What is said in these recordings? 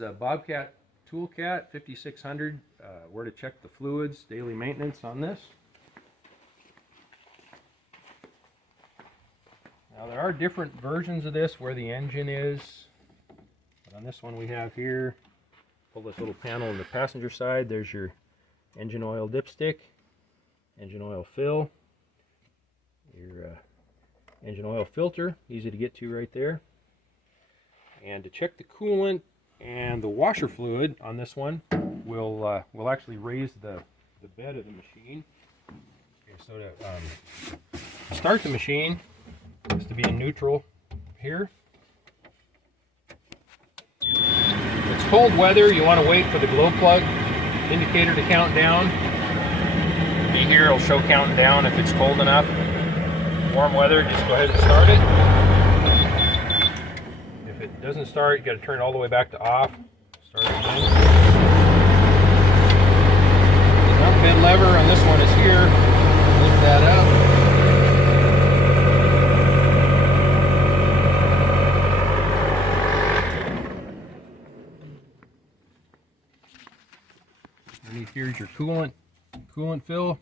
the Bobcat Toolcat 5600. Where to check the fluids, daily maintenance on this. Now there are different versions of this where the engine is. But on this one we have here, pull this little panel on the passenger side. There's your engine oil dipstick, engine oil fill, your engine oil filter, easy to get to right there. And to check the coolant and the washer fluid on this one, we'll actually raise the bed of the machine. Okay, so to start the machine, is to be in neutral here. It's cold weather, you want to wait for the glow plug indicator to count down. It'll be here, it'll show counting down if it's cold enough. Warm weather, just go ahead and start it. If it doesn't start, you got to turn it all the way back to off. Start it again. The dump bed lever on this one is here. Lift that up. Underneath here is your coolant fill.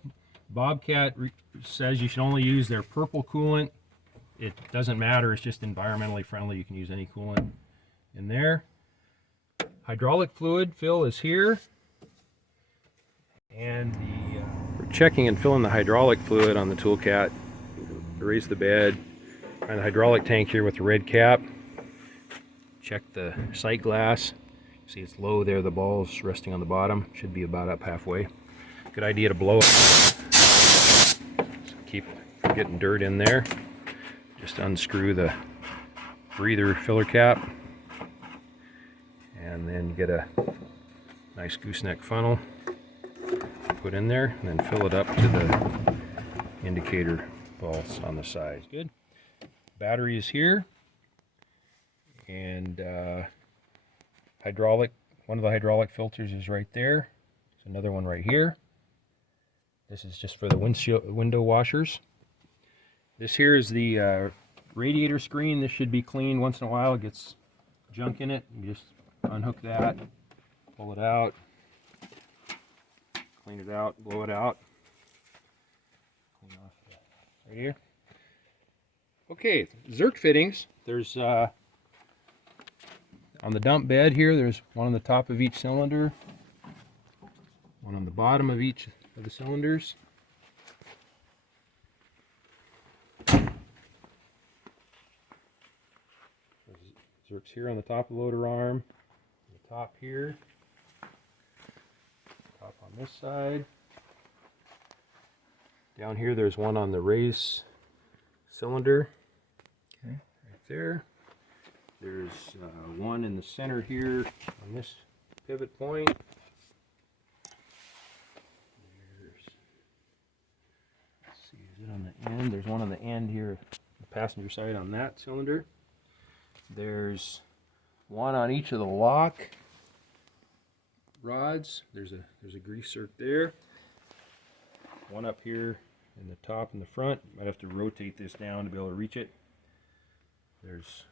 Bobcat says you should only use their purple coolant. It doesn't matter, it's just environmentally friendly. You can use any coolant in there. Hydraulic fluid fill is here. And for checking and filling the hydraulic fluid on the Toolcat, raise the bed, find the hydraulic tank here with the red cap. Check the sight glass. See it's low there, the ball's resting on the bottom. Should be about up halfway. Good idea to blow it. So keep getting dirt in there. Just unscrew the breather filler cap. And then get a nice gooseneck funnel. Put in there and then fill it up to the indicator balls on the side. Good. Battery is here. And one of the hydraulic filters is right there. There's another one right here. This is just for the window washers. This here is the radiator screen. This should be cleaned once in a while. It gets junk in it. You just unhook that, pull it out, clean it out, blow it out. Clean off right here. Okay, Zerk fittings. There's on the dump bed here, there's one on the top of each cylinder, one on the bottom of each of the cylinders. Zerk's here on the top of the loader arm, the top here, top on this side. Down here there's one on the raise cylinder, okay, right there. There's one in the center here on this pivot point. Let's see, is it on the end? There's one on the end here, the passenger side on that cylinder. There's one on each of the lock rods. There's a grease zerk there. One up here in the top and the front. Might have to rotate this down to be able to reach it. There's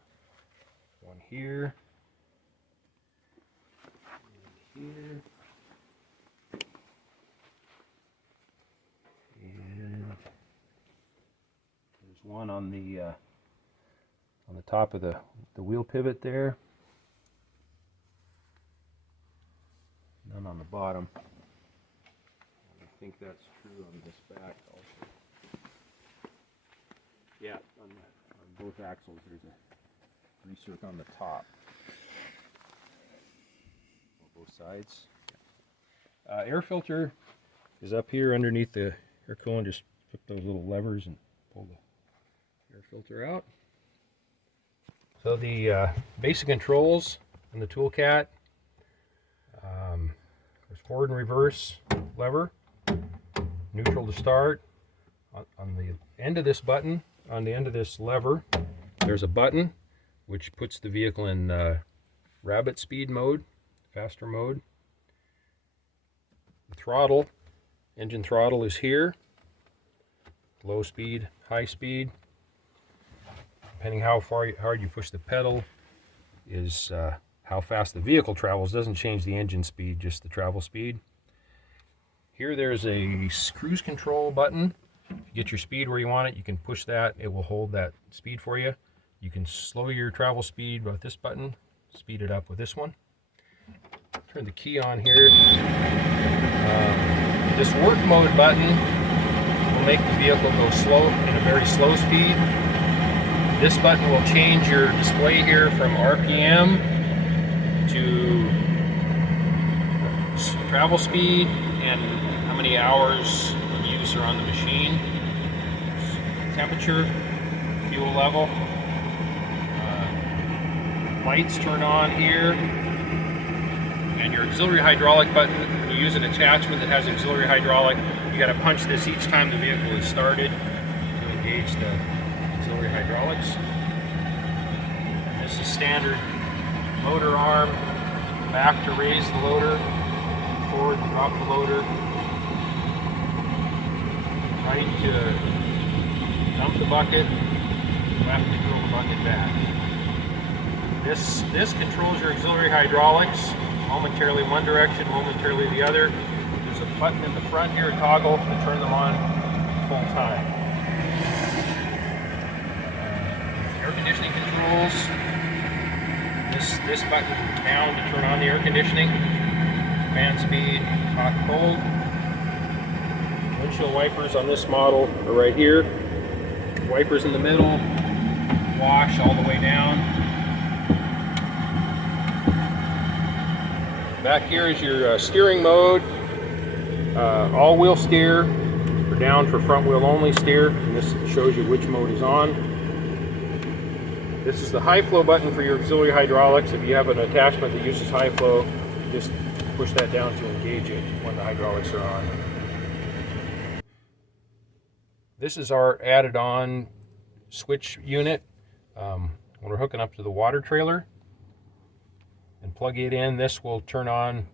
one here. And here. And there's one on the top of the wheel pivot there. None on the bottom. I think that's true on this back also. Yeah, on both axles there's a grease zerk on the top. On both sides. Air filter is up here underneath the air coolant. Just flip those little levers and pull the air filter out. So the basic controls on the Toolcat, there's forward and reverse lever, neutral to start. On the end of this button, on the end of this lever, there's a button which puts the vehicle in rabbit speed mode, faster mode. The throttle, engine throttle is here, low speed, high speed. Depending how hard you push the pedal is how fast the vehicle travels doesn't change the engine speed, just the travel speed. Here there's a cruise control button. If you get your speed where you want it, you can push that. It will hold that speed for you. You can slow your travel speed with this button, speed it up with this one. Turn the key on here. This work mode button will make the vehicle go slow in a very slow speed. This button will change your display here from RPM to travel speed and how many hours of use are on the machine. Temperature, fuel level. Lights turn on here. And your auxiliary hydraulic button, when you use an attachment that has auxiliary hydraulic, you got to punch this each time the vehicle is started to engage the auxiliary hydraulics. And this is standard loader arm, back to raise the loader, forward to drop the loader, right to dump the bucket, left to throw the bucket back. This controls your auxiliary hydraulics, momentarily one direction, momentarily the other. There's a button in the front here, a toggle, to turn them on full time. Air conditioning controls. This button down to turn on the air conditioning. Fan speed, hot, cold. Windshield wipers on this model are right here. Wipers in the middle, wash all the way down. Back here is your steering mode. All-wheel steer, or down for front-wheel only steer. And this shows you which mode is on. This is the high flow button for your auxiliary hydraulics. If you have an attachment that uses high flow, just push that down to engage it when the hydraulics are on. This is our added on switch unit. When we're hooking up to the water trailer and plug it in, this will turn on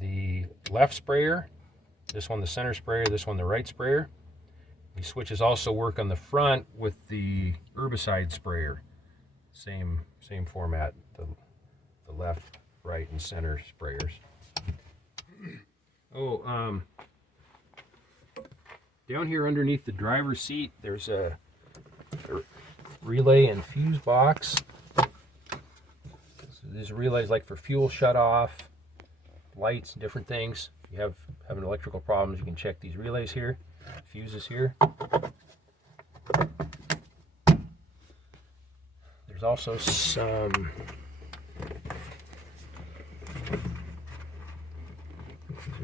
the left sprayer, this one the center sprayer, this one the right sprayer. These switches also work on the front with the herbicide sprayer. Same format, the left, right, and center sprayers. Down here underneath the driver's seat, there's a relay and fuse box. So these relays like for fuel shut off, lights, different things. If you having electrical problems, you can check these relays here, fuses here. There's also some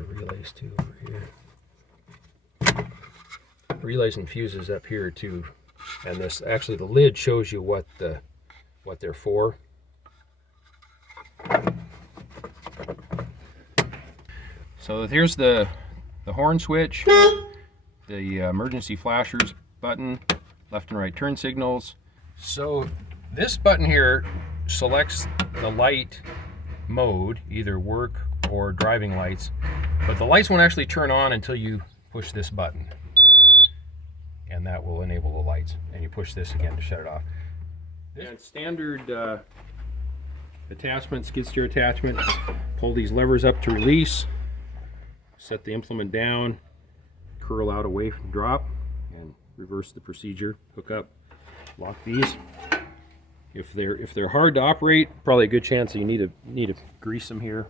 relays too over here. Relays and fuses up here too, and this actually the lid shows you what they're for. So here's the horn switch, the emergency flashers button, left and right turn signals. So this button here selects the light mode, either work or driving lights, but the lights won't actually turn on until you push this button, and that will enable the lights, and you push this again to shut it off. And standard attachment, skid steer attachment, pull these levers up to release, set the implement down, curl out away from drop, and reverse the procedure, hook up, lock these. If they're hard to operate, probably a good chance that you need to grease them here